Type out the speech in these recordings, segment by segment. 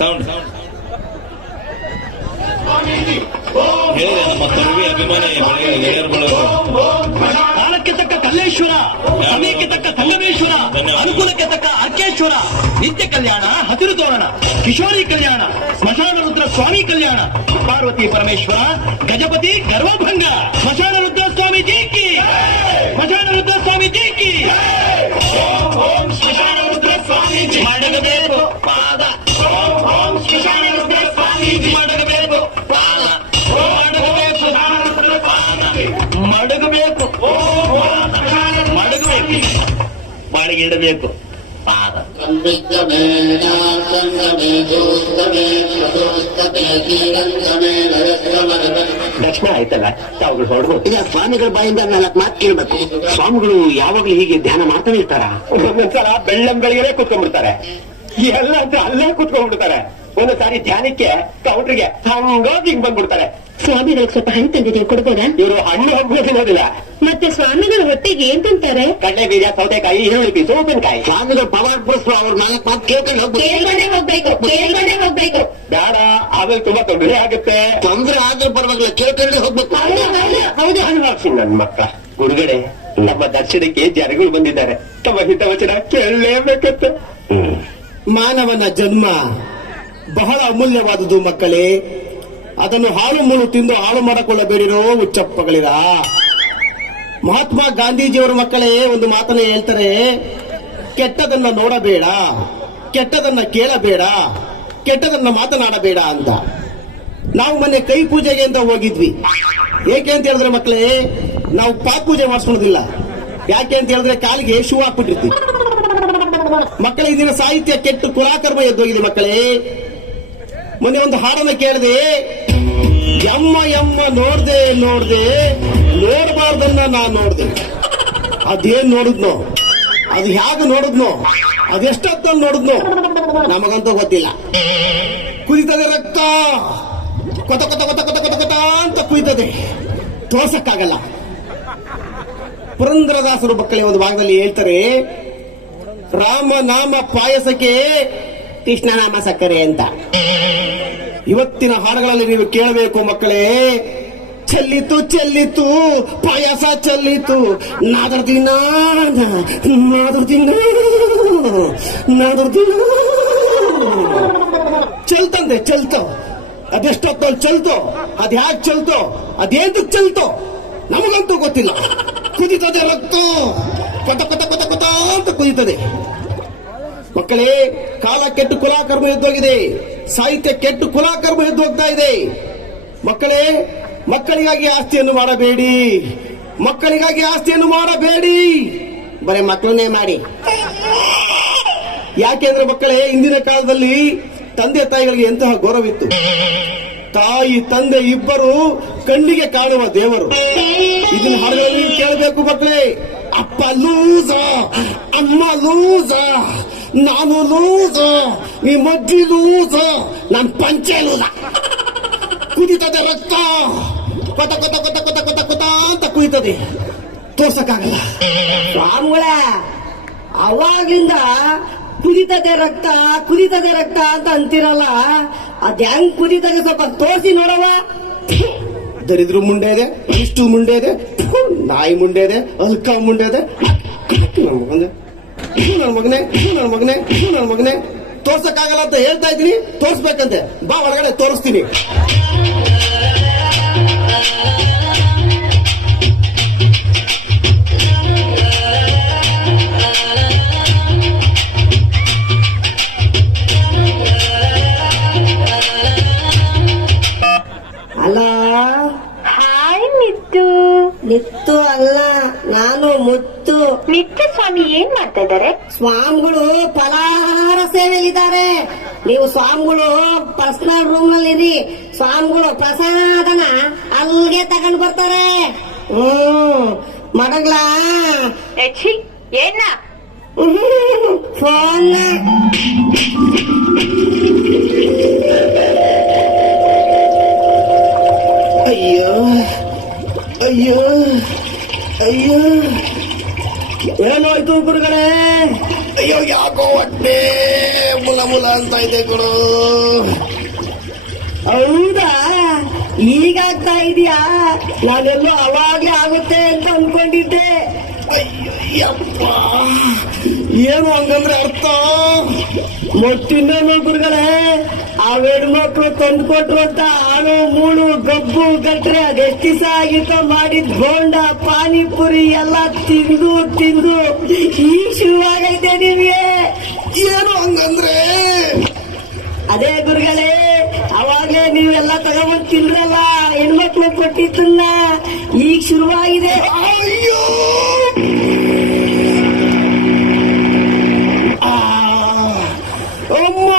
Sound ಹೇಳಿದೆ ನಮ್ಮ ಕವಿ ಅಭಿಮಾನಿ ಗೆಳೆಯರು ಬಳಗ ಕಾಲಕ್ಕೆ ತಕ್ಕ ಕಲ್ಲೇಶ್ವರ, ಸಮಯಕ್ಕೆ ತಕ್ಕ ಸಂಗಮೇಶ್ವರ, ಅನುಕೂಲಕ್ಕೆ ತಕ್ಕ ಅರ್ಕೇಶ್ವರ, ನಿತ್ಯ ಕಲ್ಯಾಣ, ಹಸಿರು ತೋರಣ, ಕಿಶೋರಿ ಕಲ್ಯಾಣ, ಸ್ಮಶಾನ ರುದ್ರ ಸ್ವಾಮಿ ಕಲ್ಯಾಣ, ಪಾರ್ವತಿ ಪರಮೇಶ್ವರ, ಗಜಪತಿ ಗರ್ವಭಂಗ, ಸ್ಮಶಾನ ರುದ್ರ ಸ್ವಾಮಿ ಜೀಕಿ, ಸ್ಮಶಾನ ರುದ್ರ ಸ್ವಾಮಿ ಜೀಕಿ, ಸ್ಮಶಾನ ರುದ್ರ ಸ್ವಾಮಿ ಮಡಗಬೇಕು ಪಾದ, ಸ್ಮಶಾನ ರುದ್ರ ಸ್ವಾಮಿ ಮಡಗಬೇಕು ಪಾದ, ಮಡಗಬೇಕು ಮಡಗಬೇಕು ಮಡಗಬೇಕು ಬಾಡಿಗೆ ಇಡಬೇಕು ಪಾದ. ದಕ್ಷಿಣ ಆಯ್ತಲ್ಲ, ತಾವುಗಳು ಹೊರಡ್ಬೋದು. ಈಗ ಸ್ವಾಮಿಗಳ ಬಾಯಿಂದ 4 ಮಾತು ಕೇಳ್ಬೇಕು. ಸ್ವಾಮಿಗಳು ಯಾವಾಗ್ಲೂ ಹೀಗೆ ಧ್ಯಾನ ಮಾಡ್ತಾನೆ ಇರ್ತಾರ? ಒಂದೊಂದ್ಸಲ ಬೆಳ್ಳಂಬೆಳಗ್ಗೆ ಕೂತ್ಕೊಂಡ್ಬಿಡ್ತಾರೆ, ಎಲ್ಲ ಅಂತ ಅಲ್ಲೇ ಕೂತ್ಕೊಂಡ್ಬಿಡ್ತಾರೆ. ಒಂದು ಸಾರಿ ಧ್ಯಾನಕ್ಕೆ ಕೌಂಟ್ರಿಗೆ ಹಂಗೋಗಿ ಹಿಂಗ್ ಬಂದ್ಬಿಡ್ತಾರೆ. ಸ್ವಾಮಿಗಳಿಗೆ ಸ್ವಲ್ಪ ಹಣ್ಣು ತಂದಿದ್ದೀವಿ, ಕೊಡ್ಬೋದಾ? ಇವರು ಹಣ್ಣು ಹಬ್ಬ ತಿನ್ನೋದಿಲ್ಲ. ಮತ್ತೆ ಸ್ವಾಮಿಗಳ ಹೊಟ್ಟೆಗೆ ಏನ್ ತಿಂತಾರೆ? ಕಡಲೆ ಬೀಜ, ಸೌತೆಕಾಯಿ, ಈರುಳ್ಳಿ ಪೀಸು, ಉಪ್ಪಿನಕಾಯಿ. ಸ್ವಾಮಿಗಳು ಪವಾಡ ಪಡಿಸ್ರು, ಅವ್ರ 4 ಮಾತು ಕೇಳ್ಕೊಂಡು ಹೋಗ್ಬೇಕು. ಬೇಡ, ಆಮೇಲೆ ತುಂಬಾ ತೊಂದರೆ ಆಗುತ್ತೆ. ತೊಂದ್ರೆ ಆದ್ರೂ ಪರವಾಗಿಲ್ಲ, ಕೇಳ್ಕೊಂಡ್ರೆ ಹೋಗ್ಬೇಕು. ಹೌದು. ಅನ್ವಾಗ್ಸಿ ನನ್ ಮಕ್ಕ ಗುರುಗಡೆ, ನಮ್ಮ ದರ್ಶನಕ್ಕೆ ಜನಗಳು ಬಂದಿದ್ದಾರೆ, ತಮ್ಮ ಹಿತವಚನ ಕೇಳಲೇಬೇಕಂತ. ಮಾನವನ ಜನ್ಮ ಬಹಳ ಅಮೂಲ್ಯವಾದುದು ಮಕ್ಕಳೇ. ಅದನ್ನು ಹಾಳು ಮುಳು ತಿಂದು ಹಾಳು ಮಾಡಿಕೊಳ್ಳಬೇಡಿರೋ ಹುಚ್ಚಪ್ಪಗಳಿರ. ಮಹಾತ್ಮ ಗಾಂಧೀಜಿಯವರ ಮಕ್ಕಳೇ ಒಂದು ಮಾತನ್ನ ಹೇಳ್ತಾರೆ, ಕೆಟ್ಟದನ್ನ ನೋಡಬೇಡ, ಕೆಟ್ಟದನ್ನ ಕೇಳಬೇಡ, ಕೆಟ್ಟದನ್ನ ಮಾತನಾಡಬೇಡ ಅಂತ. ನಾವು ಮೊನ್ನೆ ಕೈ ಪೂಜೆಗೆ ಅಂತ ಹೋಗಿದ್ವಿ. ಏಕೆ ಅಂತ ಹೇಳಿದ್ರೆ ಮಕ್ಕಳೇ, ನಾವು ಪಾತ್ ಪೂಜೆ ಮಾಡಿಸ್ಕೊಳ್ಳೋದಿಲ್ಲ. ಯಾಕೆ ಅಂತ ಹೇಳಿದ್ರೆ ಕಾಲಿಗೆ ಶೂ ಹಾಕ್ಬಿಟ್ಟಿರ್ತೀವಿ. ಮಕ್ಕಳ ಇಂದಿನ ಸಾಹಿತ್ಯ ಕೆಟ್ಟು ಕುಲಾಕರ್ಮ ಎದ್ದೋಗಿದೆ ಮಕ್ಕಳೇ. ಮೊನ್ನೆ ಒಂದು ಹಾಡನ್ನ ಕೇಳಿದೆ, ಯಮ್ಮ ಯಮ್ಮ ನೋಡ್ದೆ ನೋಡಬಾರ್ದನ್ನ ನಾನ್ ನೋಡ್ದೆ. ಅದೇನ್ ನೋಡಿದ್ನೋ, ಅದು ಹೇಗೆ ನೋಡಿದ್ನೋ, ಅದೆಷ್ಟೊತ್ತಲ್ಲಿ ನೋಡಿದ್ನೋ ನಮಗಂತೂ ಗೊತ್ತಿಲ್ಲ. ಕುದಿತದೆ ರಕ್ತ, ಕೊತ ಕೊತ ಕೊತ ಕೊತ ಕೊತ ಕೊತ ಅಂತ ಕುಯ್ತದೆ, ತೋರ್ಸಕ್ಕಾಗಲ್ಲ. ಪುರಂದರದಾಸರು ಮಕ್ಕಳೇ ಒಂದು ಭಾಗದಲ್ಲಿ ಹೇಳ್ತಾರೆ, ರಾಮ ನಾಮ ಪಾಯಸಕ್ಕೆ ಕೃಷ್ಣ ನಾಮ ಸಕ್ಕರೆ ಅಂತ. ಇವತ್ತಿನ ಹಾಡುಗಳಲ್ಲಿ ನೀವು ಕೇಳಬೇಕು ಮಕ್ಕಳೇ, ಚೆಲ್ಲಿತು ಚೆಲ್ಲಿತು ಪಾಯಸ ಚೆಲ್ಲಿತು, ನಾದರ್ದಿನ ಚಲ್ತಂದೆ ಚಲ್ತೋ, ಅದೆಷ್ಟೊತ್ತಲ್ಲಿ ಚಲ್ತೋ, ಅದ್ ಹ್ಯಾಕ್ ಚಲ್ತೋ, ಅದೇಂತಕ್ ಚಲ್ತೋ ನಮಗಂತೂ ಗೊತ್ತಿಲ್ಲ. ಕುದಿತದೆ ರಕ್ತ, ಕೊತ ಕೊತ ಕೊತ ಕೊತ ಅಂತ ಕುದಿತದೆ. ಮಕ್ಕಳೇ, ಕಾಲ ಕೆಟ್ಟು ಕುಲಾಕರ್ಮ ಎದ್ದೋಗಿದೆ, ಸಾಹಿತ್ಯ ಕೆಟ್ಟು ಕುಲಾಕರ್ಮ ಎದ್ದು ಹೋಗ್ತಾ ಇದೆ. ಮಕ್ಕಳೇ, ಮಕ್ಕಳಿಗಾಗಿ ಆಸ್ತಿಯನ್ನು ಮಾಡಬೇಡಿ, ಮಕ್ಕಳಿಗಾಗಿ ಆಸ್ತಿಯನ್ನು ಮಾಡಬೇಡಿ, ಬರೀ ಮಕ್ಕಳನ್ನೇ ಮಾಡಿ. ಯಾಕೆಂದ್ರೆ ಮಕ್ಕಳೇ, ಇಂದಿನ ಕಾಲದಲ್ಲಿ ತಂದೆ ತಾಯಿಗಳಿಗೆ ಎಂತಹ ಗೌರವಿತ್ತು. ತಾಯಿ ತಂದೆ ಇಬ್ಬರು ಕಣ್ಣಿಗೆ ಕಾಣುವ ದೇವರು. ಇದನ್ನ ಹಾಡುಗಳಲ್ಲಿ ನೀವು ಕೇಳಬೇಕು ಮಕ್ಕಳೇ. ಅಪ್ಪ ಲೂಸ, ಅಮ್ಮ ಲೂಸ, ನಾನು ಲೂಸ, ನಿಮ್ಮ ಅಜ್ಜಿ ಲೂಸ, ನನ್ನ ಪಂಚೆ ಲೂಸ. ಕುದಿತದೆ ರಕ್ತ, ಕೊತ ಕೊತ ಕೊತ ಕೊತ ಕೊತ ಕೊತ ಅಂತ ಕುದಿತದೆ, ತೋರ್ಸಕ್ಕಾಗಲ್ಲ. ಸ್ವಾಮಿಗಳ ಅವಾಗಿಂದ ಕುದಿತದೆ ರಕ್ತ ಅಂತ ಅಂತಿರಲ್ಲ, ಅದ್ ಹೆಂಗ್ ಕುದಿತದೆ ಸ್ವಲ್ಪ ತೋರಿಸಿ ನೋಡವ. ದರಿದ್ರ ಮುಂಡೆ ಇದೆ, ಇಷ್ಟು ಮುಂಡೆ ಇದೆ, ನಾಯಿ ಮುಂಡೆ ಇದೆ, ಅಲ್ಕ ಮುಂಡೆ ಇದೆ. ನನ್ನ ಮಗನೇ ತೋರ್ಸಕ್ಕಾಗಲ್ಲ ಅಂತ ಹೇಳ್ತಾ ಇದ್ದೀನಿ, ತೋರ್ಸ್ಬೇಕಂತೆ. ಬಾ ಒಳಗಡೆ ತೋರಿಸ್ತೀನಿ. ಅಲ್ಲ, ಹಾಯ್ ನಿತ್ತು. ನಿತ್ತು ಅಲ್ಲ, ನಾನು ಮುತ್ತು. ನಿತ್ಯ ಸ್ವಾಮಿ ಏನ್ ಮಾಡ್ತಾ ಇದ್ದಾರೆ? ಸ್ವಾಮಿಗಳು ಫಲಾಹಾರ ಸೇವೆಯಲ್ಲಿದ್ದಾರೆ. ನೀವು ಸ್ವಾಮಿಗಳು ಪರ್ಸನಲ್ ರೂಮ್ ನಲ್ಲಿ ಇರಿ. ಸ್ವಾಮಿಗಳು ಪ್ರಸಾದನ ಅಲ್ಲಿಗೆ ತಗೊಂಡು ಬರ್ತಾರೆ. ಮಡಗ್ಲಾ ಏನ ಫೋನ್ ಅಯ್ಯೋ ಅಯ್ಯೋ ಅಯ್ಯೋ, ಏನಾಯ್ತು ಗುರುಗಳೇ? ಅಯ್ಯೋ ಯಾಕೋ ಹೊಟ್ಟೆ ಮುಲ ಮುಲ ಅಂತ ಇದೆ ಗುರು. ಹೌದಾ, ಈಗಾಗ್ತಾ ಇದೆಯಾ? ನಾನೆಲ್ಲೋ ಅವಾಗ್ಲೇ ಆಗುತ್ತೆ ಅಂತ ಅನ್ಕೊಂಡಿದ್ದೆ. ಅಯ್ಯಪ್ಪ, ಏನು ಹಂಗಂದ್ರೆ ಅರ್ಥ? ಮತ್ತಿನ್ನೇನು ಗುರುಗಳೇ, ಆ ಹೆಣ್ಮಕ್ಳು ತಂದು ಕೊಟ್ರು ಅಂತ ಆಳು ಮೂಳು ಗಬ್ಬು ಗಟ್ರೆ ಅದೆಷ್ಟು ದಿವಸ ಆಗಿತ್ತೋ ಮಾಡಿದ್ ಬೋಂಡ ಪಾನಿಪುರಿ ಎಲ್ಲ ತಿಂದು ತಿಂದು ಈಗ ಶುರುವಾಗೈತೆ ನಿಮ್ಗೆ. ಏನು ಹಂಗಂದ್ರೆ? ಅದೇ ಗುರುಗಳೇ, ಅವಾಗ್ಲೇ ನೀವೆಲ್ಲ ತಗೊಂಡ್ಬಂದು ತಿಂದ್ರಲ್ಲ ಹೆಣ್ಮಕ್ಳು ಕೊಟ್ಟಿದ್ದನ್ನ, ಈಗ ಶುರುವಾಗಿದೆ. ಅಯ್ಯೋ, ಅಮ್ಮ,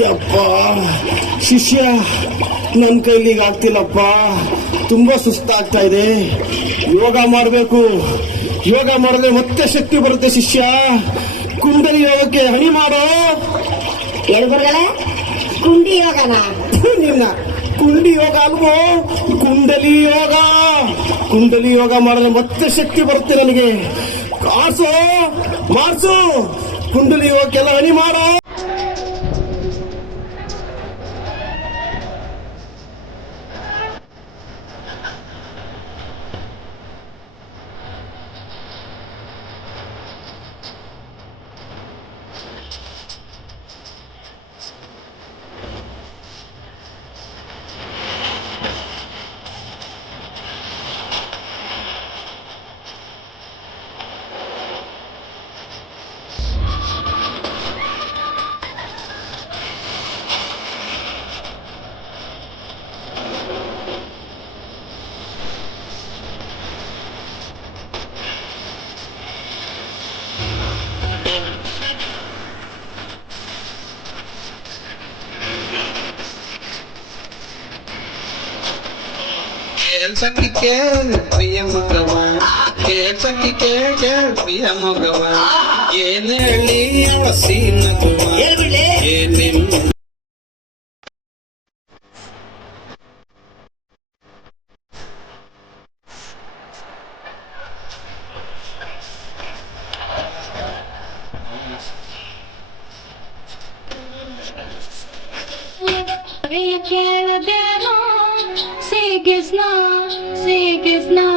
ಯಪ್ಪ ಶಿಷ್ಯ, ನನ್ನ ಕೈಲಿಗೆ ಆಗ್ತಿಲ್ಲಪ್ಪ, ತುಂಬಾ ಸುಸ್ತಾಗ್ತಾ ಇದೆ. ಯೋಗ ಮಾಡಬೇಕು, ಯೋಗ ಮಾಡಿದ್ರೆ ಮತ್ತೆ ಶಕ್ತಿ ಬರುತ್ತೆ ಶಿಷ್ಯ. ಕುಂಡಲಿ ಯೋಗಕ್ಕೆ ಹಣಿ ಮಾಡೋ. ಏನು ಗುರುಗಳೇ, ಕುಂಡಿ ಯೋಗನ? ನಿನ್ನ ಕುಂಡಿ ಯೋಗ ಅಲ್ವೋ, ಕುಂಡಲಿ ಯೋಗ. ಕುಂಡಲಿ ಯೋಗ ಮಾಡಿದ್ರೆ ಮತ್ತೆ ಶಕ್ತಿ ಬರುತ್ತೆ ನನಗೆ. ಕಾಸು ಮಾಡ್ಸು, ಕುಂಡಲಿ ಯೋಗಕ್ಕೆಲ್ಲ ಹಣಿ ಮಾಡೋ. Kersakike, priya mugava. Kersakike, priya mugava. Yeneli avasina tuva. Yenim Say Krishna.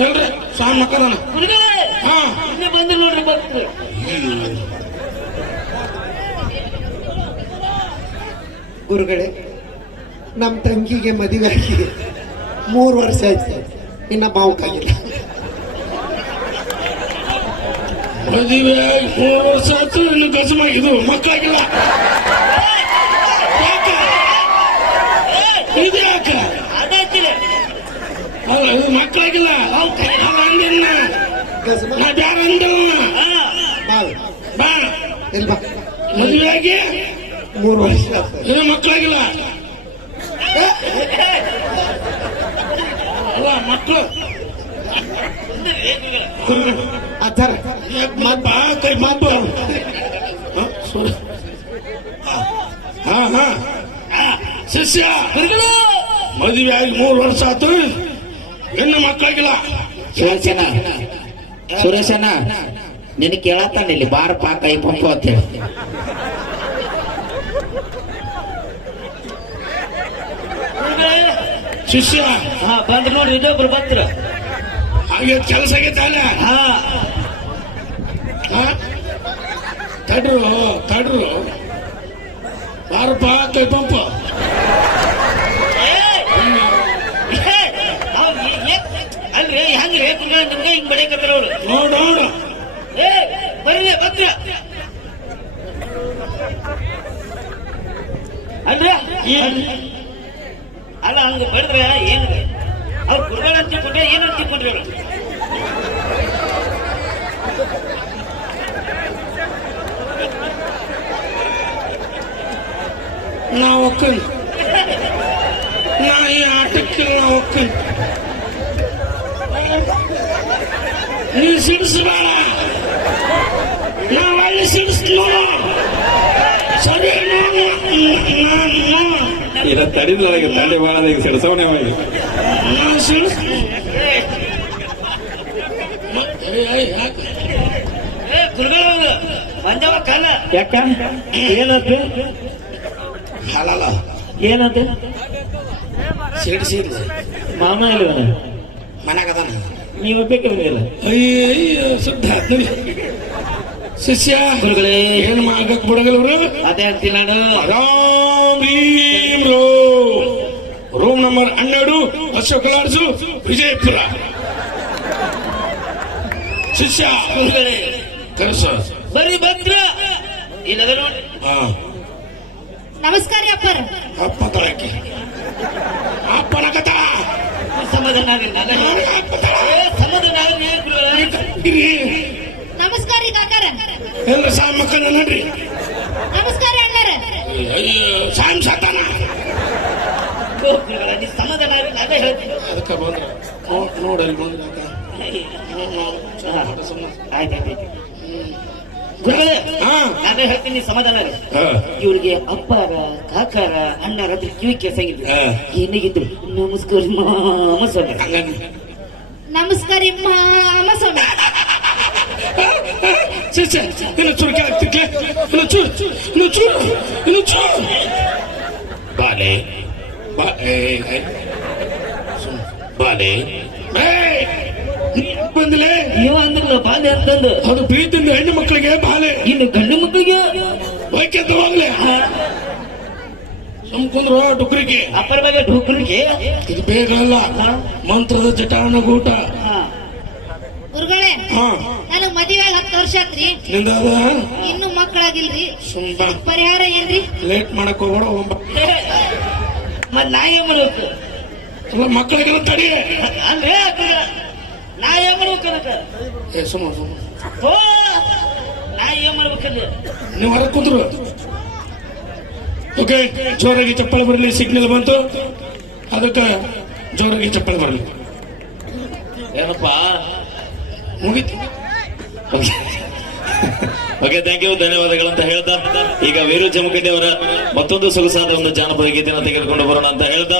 ಹೇಳ್ರಿ ಸ್ವಾಮಿ ಮಕ್ಕಳನ ಹಾ ಬಂದ್ರು ನೋಡ್ರಿ ಭಕ್ತರು. ಗುರುಗಳೇ, ನಮ್ಮ ತಂಗಿಗೆ ಮದುವೆ ಆಗಿ 3 ವರ್ಷ ಆಯ್ತು, ಇನ್ನ ಬಾವುಕಾಗಿಲ್ಲ. ಮದುವೆ 3 ವರ್ಷ ಆಯ್ತು, ಇನ್ನು ಗಜಮಾಗಿದ್ದು ಮಕ್ಕಳಾಗಿಲ್ಲ. ಇದು ಯಾಕೆ ಅಲ್ಲ, ಇದು ಮಕ್ಕಳಾಗಿಲ್ಲ. ಅಲ್ಲ ಅಂದಿನ ನಾ ಬ್ಯಾರ ಅಂದವ ಬಾ ಮದುವೆ ಆಗಿ 3 ವರ್ಷ ಆಯ್ತು. ಇದು ಮಕ್ಕಳಾಗಿಲ್ಲ. ಅಲ್ಲ ಮಕ್ಕಳು ಆತರ ಬಾ ಕೈ ಮಾಪ. ಹಾ ಹಾ ಶಿಷ್ಯ ಮದುವೆ ಆಗಿ 3 ವರ್ಷ ಆತು, ಇನ್ನು ಮಕ್ಕಳಾಗಿಲ್ಲ. ಸುರೇಶನ ನಿನ್ ಕೇಳತ್ತಾನ ಇಲ್ಲಿ ಬಾರಪ್ಪ ಕೈ ಪಂಪ ಅಂತ ಹೇಳಿ. ಶಿಷ್ಯ ಹಾ ಬಂದ್ರು ನೋಡ್ರಿ, ಇನ್ನೊಬ್ರು ಭಕ್ತರು. ಹಾಗೆ ಕೆಲಸ ಆಗೈತಾನ. ಹಾ ತಡ್ರು ಬಾರಪ್ಪ ಕೈ ಪಂಪ. ಅಲ್ರಿ ಹಂಗ್ರಿ ನಿಮ್ಗೆ ಹಿಂಗ್ ಬಡಿಯಕತ್ತಾರ ಅವ್ರು. ನೋಡು ಬರ್ರಿ ಭಕ್ತರ ಅಲ್ರಿ. ಅಲ್ಲ ಹಂಗ ಬಡಿದ್ರೆ ಏನ್ ಅವ್ರು ಗುರುಗಳು ಅಂತ ತಿಳ್ಕೊಂಡ್ರೆ ಏನ್ ಅಂತ ತಿಳ್ಕೊಂಡ್ರಿ ಅವ್ರು? ನಾ ಒಕ್ಕನ್ ನಾ ಈ ಆಟಕ್ಕೆ ನಾ ಒಕ್ಕನ್. ನೀ ಸಿಡಿಸ್ಬೇಡ, ನಾ ಒಳ್ಳೆ ಸಿಡಿಸ್ ನೋಡು. ಸರಿ ಇಲ್ಲ ತಡಿದ್ರೊಳಗೆ ತಲೆ ಬಾಳದ ಈಗ ಸಿಡಿಸವನೇ ಮಾಡಿ ನಾನು ಸಿಡಿಸ್ ಗುರುಗಳು ಬಂದವ ಕಾಲ ಯಾಕ ಏನದು ಹಾಲಲ್ಲ ಏನದು ಸಿಡಿಸಿದ್ಲು ಮಾಮ ಇಲ್ವನ ಮನ್ಯಾಗದಾನ. ನೀವು ಒಬ್ಬಕ್ಕೆ ಬಂದಿಲ್ಲ. ಅಯ್ಯ ಸುದ್ದ ನೋಡಿ ಶಿಷ್ಯ ಗುರುಗಳೇ ಏನು ಆಗಕ್ ಬಿಡಗಲ್ರು. ಅದೇ ಅಂತೀನಿ ನಾನು. Ram Bhim room number 12 Ashok lodge Vijayapura. ಶಿಷ್ಯ ಗುರುಗಳೇ ಕರೆಸ ಬರ್ರಿ ಭಕ್ತರ ಇಲ್ಲದ ನೋಡಿ. ಹಾ ನಮಸ್ಕಾರ ಅಪ್ಪರ್. ಅಪ್ಪ ತಳಕ್ಕೆ ಅಪ್ಪನ ಕಥ ಸಮಾಧಾನ ಆಗ್ರಿ, ಸಮಾಧಾನ ಆಗ್ರಿ ಗುರುಗಳೇ. ನಮಸ್ಕಾರ ರೀ ಕಾಕಾರ. ಎಲ್ಲ ಸಾಮ್ ಮಕ್ಕಳ ನೋಡ್ರಿ. ನಮಸ್ಕಾರ ಅಣ್ಣಾರ. ಅಯ್ಯೋ ಸಾಮ್ ಸಾತಾನ ಗುರುಗಳೇ ನೀವು ಸಮಾಧಾನ ಆಗ್ರಿ, ನಾವೇ ಹೇಳ್ತೀನಿ. ಅದಕ್ಕೆ ಬಂದ್ರ ನೋಡಲ್ಲಿ ಬಂದ್ರ ಆಯ್ತಾಯ್ತು ಗುರುಗಳೇ ಹಾ ನಾವೇ ಹೇಳ್ತೀನಿ, ಸಮಾಧಾನ ಆಗ್ರಿ. ಹಾ ಇವ್ರಿಗೆ ಅಪ್ಪಾರ ಕಾಕಾರ ಅಣ್ಣರ ಹತ್ರ ಕಿವಿ ಕೇಸಾಗಿದ್ರು. ಹಾ. ಏನಾಗಿದ್ರು? ನಮಸ್ಕಾರ ಮಾಮ ಸ್ವಾಮಿ. ನಮಸ್ಕಾರ ಮಾಮ ಸ್ವಾಮಿ. ಶಿಷ್ಯ ಇನ್ನು ಚೂರು ಕೆಳಗ್ತಿಕ್ಲೆ, ಇನ್ನು ಚೂರು ಬಾಲೆ ಬಾಲೆ ಬಂದಿಲೆ. ಇವ ಅಂದ್ರಲ್ಲ ಬಾಲ್ಯ ಅಂತಂದು, ಅದು ಪ್ರೀತಿಯಿಂದ ಹೆಣ್ಣು ಮಕ್ಕಳಿಗೆ ಬಾಲೆ, ಇನ್ನು ಗಂಡು ಮಕ್ಕಳಿಗೆ ವೈಕ್ಯಂತ ಹೋಗ್ಲೆ. ಸುಮ್ಕುಂದ್ರು ಡುಕ್ರಿಗೆ ಅಪ್ಪರ ಬಗ್ಗೆ ಢೋಕರಿಗೆ. ಇದು ಬೇಗ ಅಲ್ಲ, ಮಂತ್ರದ ಜಟಾನುಗೂಟ. ಗುರುಗಳೇ ಹಾ ನನಗ್ ಮದುವೆ 10 ವರ್ಷ ಆತ್ರಿ, ನಿಂದಾದ ಇನ್ನು ಮಕ್ಕಳಾಗಿಲ್ರಿ. ಸುಂಬ ಪರಿಹಾರ ಏನ್ರಿ? ಲೇಟ್ ಮಾಡಕ್ ಹೋಗ್ಬೇಡ. ಮತ್ ನಾ ಏನ್ ಮಾಡ್ಬೇಕು? ಎಲ್ಲ ಮಕ್ಕಳಿಗೆಲ್ಲ ತಡಿ. ಅಂದ್ರೆ ನಾ ಏನ್ ಮಾಡ್ಬೇಕು ಅದಕ್ಕೆ? ಏ ಸುಮ್ಮ ಓ ನಾ ಏನ್ ಮಾಡ್ಬೇಕಂದ್ರೆ ನೀವು ಹೊರಗೆ ಕುಂದ್ರು. ಓಕೆ, ಜೋರಾಗಿ ಚಪ್ಪಳ ಬರಲಿ. ಸಿಗ್ನಲ್ ಬಂತು, ಅದಕ್ಕೆ ಜೋರಾಗಿ ಚಪ್ಪಳ ಬರಲಿ. ಏನಪ್ಪ ಮುಗಿತು. ಓಕೆ, ಥ್ಯಾಂಕ್ ಯು, ಧನ್ಯವಾದಗಳಂತ ಹೇಳ್ತಾ ಈಗ ವೀರು ಜಮಖಂಡಿ ಅವರ ಮತ್ತೊಂದು ಸೊಗಸಾದ ಒಂದು ಜಾನಪದ ಗೀತೆಯನ್ನು ತೆಗೆದುಕೊಂಡು ಬರೋಣ ಅಂತ ಹೇಳ್ತಾ